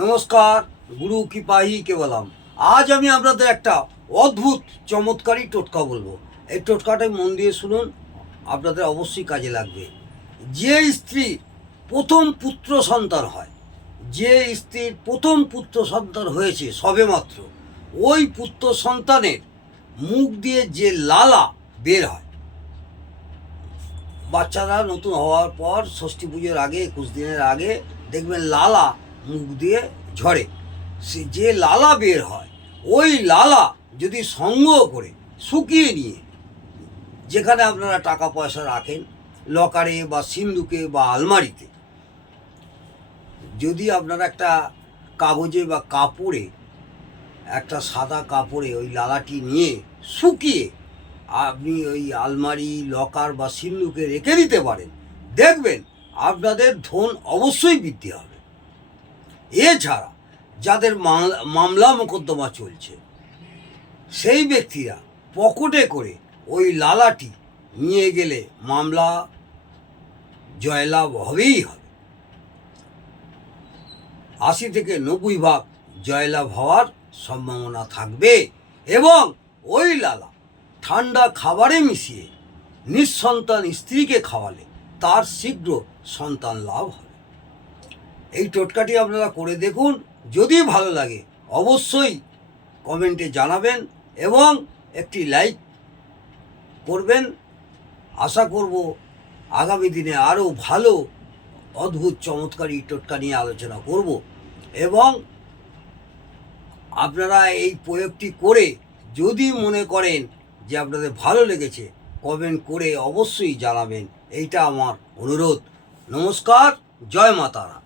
নমস্কার, গুরু কি পাহি কেবলাম। আজ আমি আপনাদের একটা অদ্ভুত চমৎকারী টোটকা বলবো। এই টোটকাটাই মন দিয়ে শুনুন, আপনাদের অবশ্যই কাজে লাগবে। যে স্ত্রীর প্রথম পুত্র সন্তান হয়, যে স্ত্রীর প্রথম পুত্র সন্তান হয়েছে সবেমাত্র, ওই পুত্র সন্তানের মুখ দিয়ে যে লালা বের হয়, বাচ্চারা নতুন হওয়ার পর ষষ্ঠী পুজোর আগে 21 দিনের আগে দেখবেন লালা মুখ দিয়ে ঝরে। সে যে লালা বের হয়, ওই লালা যদি সংগ্রহ করে শুকিয়ে নিয়ে যেখানে আপনারা টাকা পয়সা রাখেন, লকারে বা সিন্ধুকে বা আলমারিতে, যদি আপনারা একটা কাগজে বা কাপড়ে, একটা সাদা কাপড়ে ওই লালাটি নিয়ে শুকিয়ে আপনি ওই আলমারি, লকার বা সিন্ধুকে রেখে দিতে পারেন, দেখবেন আপনাদের ধন অবশ্যই বৃদ্ধি হবে। এছাড়া যাদের মামলা মোকদ্দমা চলছে, সেই ব্যক্তিরা পকেটে করে ওই লালাটি নিয়ে গেলে মামলা জয়লাভ হবেই হবে। 80 থেকে 90% জয়লাভ হওয়ার সম্ভাবনা থাকবে। এবং ওই লালা ঠান্ডা খাবারে মিশিয়ে নিঃসন্তান স্ত্রীকে খাওয়ালে তার শীঘ্র সন্তান লাভ হবে। এই টোটকাটি আপনারা করে দেখুন, যদি ভালো লাগে অবশ্যই কমেন্টে জানাবেন এবং একটি লাইক করবেন। আশা করব আগামী দিনে আরও ভালো অদ্ভুত চমৎকারী টোটকা নিয়ে আলোচনা করব এবং আপনারা এই প্রয়োগটি করে যদি মনে করেন যে আপনাদের ভালো লেগেছে, কমেন্ট করে অবশ্যই জানাবেন। এইটা আমার অনুরোধ। নমস্কার, জয় মা তারা।